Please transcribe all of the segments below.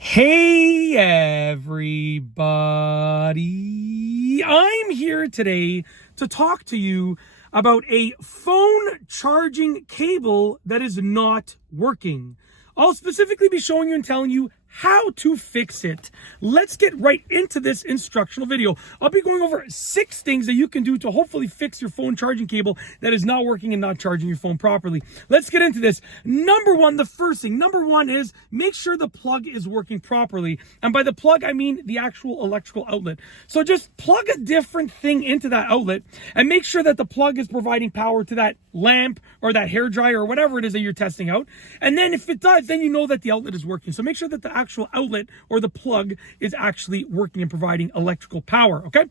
Hey everybody, I'm here today to talk to you about a phone charging cable that is not working. I'll specifically be showing you and telling you how to fix it. Let's get right into this instructional video. I'll be going over 6 things that you can do to hopefully fix your phone charging cable that is not working and not charging your phone properly. Let's get into this. Number one is make sure the plug is working properly. And by the plug, I mean the actual electrical outlet. So just plug a different thing into that outlet and make sure that the plug is providing power to that lamp or that hair dryer or whatever it is that you're testing out. And then if it does, then you know that the outlet is working. So make sure that the actual outlet or the plug is actually working and providing electrical power, okay?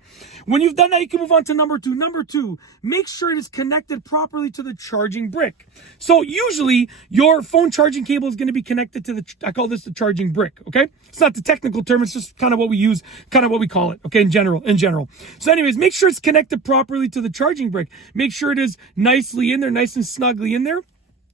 When you've done that, you can move on to number two. Number two, make sure it is connected properly to the charging brick. So usually your phone charging cable is going to be connected to I call this the charging brick, okay? It's not the technical term, it's just kind of what we use, kind of what we call it, okay, in general. So anyways, make sure it's connected properly to the charging brick. Make sure it is nicely in there, nice and snugly in there.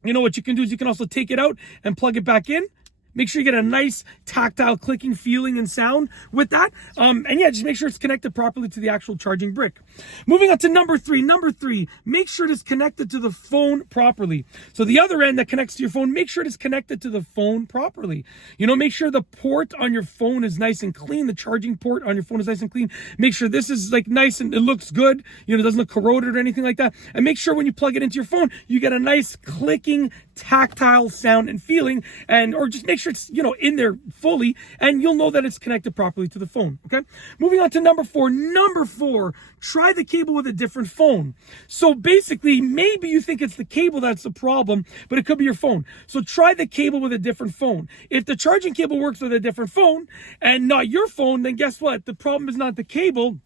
You know what you can do is you can also take it out and plug it back in. Make sure you get a nice tactile clicking feeling and sound with that. And yeah, just make sure it's connected properly to the actual charging brick. Moving on to number three. Number three, make sure it is connected to the phone properly. So the other end that connects to your phone, make sure it is connected to the phone properly. You know, make sure the port on your phone is nice and clean. The charging port on your phone is nice and clean. Make sure this is like nice and it looks good. You know, it doesn't look corroded or anything like that. And make sure when you plug it into your phone, you get a nice clicking, tactile sound and feeling, or just make sure it's, you know, in there fully, and you'll know that it's connected properly to the phone, okay? Moving on to number four. Number four, try the cable with a different phone. So basically, maybe you think it's the cable that's the problem, but it could be your phone. So try the cable with a different phone. If the charging cable works with a different phone and not your phone, then guess what? The problem is not the cable.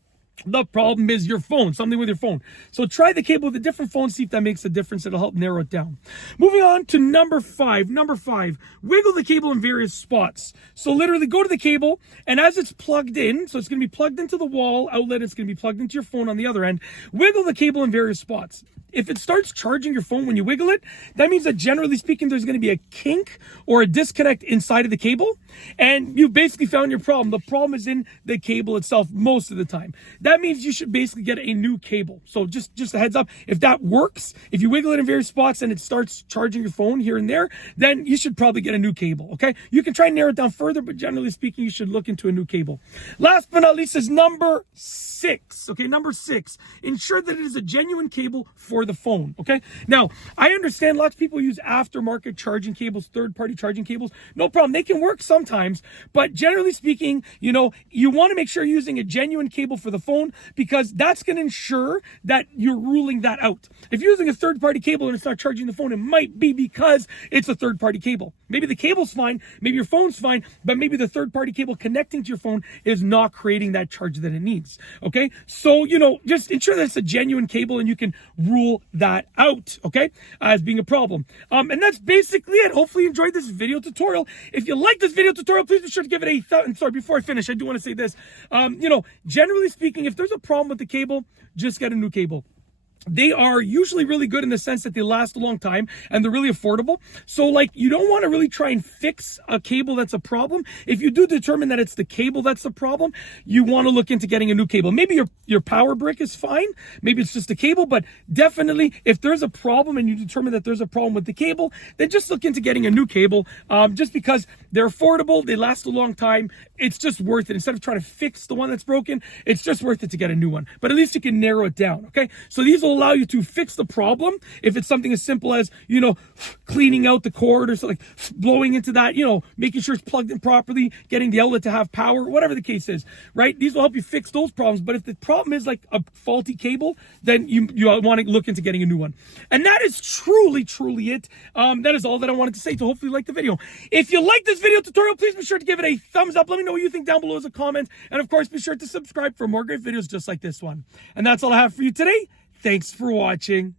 The problem is your phone, something with your phone. So try the cable with a different phone, see if that makes a difference. It'll help narrow it down. Moving on to number five. Number five, wiggle the cable in various spots. So literally go to the cable, and as it's plugged in, so it's going to be plugged into the wall outlet, it's going to be plugged into your phone on the other end, wiggle the cable in various spots. If it starts charging your phone when you wiggle it, that means that generally speaking, there's going to be a kink or a disconnect inside of the cable, and you basically found your problem. The problem is in the cable itself most of the time. That means you should basically get a new cable. So just a heads up, if that works, if you wiggle it in various spots and it starts charging your phone here and there, then you should probably get a new cable, okay? You can try and narrow it down further, but generally speaking, you should look into a new cable. Last but not least is number 6, okay? Number 6, ensure that it is a genuine cable for the phone, okay? Now, I understand lots of people use aftermarket charging cables, third-party charging cables. No problem. They can work sometimes, but generally speaking, you know, you want to make sure you're using a genuine cable for the phone, because that's going to ensure that you're ruling that out. If you're using a third-party cable and it's not charging the phone, it might be because it's a third-party cable. Maybe the cable's fine, maybe your phone's fine, but maybe the third-party cable connecting to your phone is not creating that charge that it needs, okay? So, you know, just ensure that it's a genuine cable and you can rule that out, okay, as being a problem. And that's basically it. Hopefully you enjoyed this video tutorial. If you like this video tutorial, please be sure to give it a thumb. Sorry, before I finish, I do want to say this. You know, generally speaking, if there's a problem with the cable, just get a new cable. They are usually really good in the sense that they last a long time and they're really affordable. So like, you don't want to really try and fix a cable that's a problem. If you do determine that it's the cable that's the problem, you want to look into getting a new cable. Maybe your power brick is fine. Maybe it's just a cable, but definitely if there's a problem and you determine that there's a problem with the cable, then just look into getting a new cable, just because they're affordable. They last a long time. It's just worth it. Instead of trying to fix the one that's broken, it's just worth it to get a new one. But at least you can narrow it down, okay? So these will allow you to fix the problem. If it's something as simple as, you know, cleaning out the cord or something, blowing into that, you know, making sure it's plugged in properly, getting the outlet to have power, whatever the case is, right? These will help you fix those problems. But if the problem is like a faulty cable, then you want to look into getting a new one. And that is truly it. That is all that I wanted to say. So hopefully you like the video. If you like this video tutorial, please be sure to give it a thumbs up. Let me know what you think down below as a comment. And of course, be sure to subscribe for more great videos just like this one. And that's all I have for you today. Thanks for watching.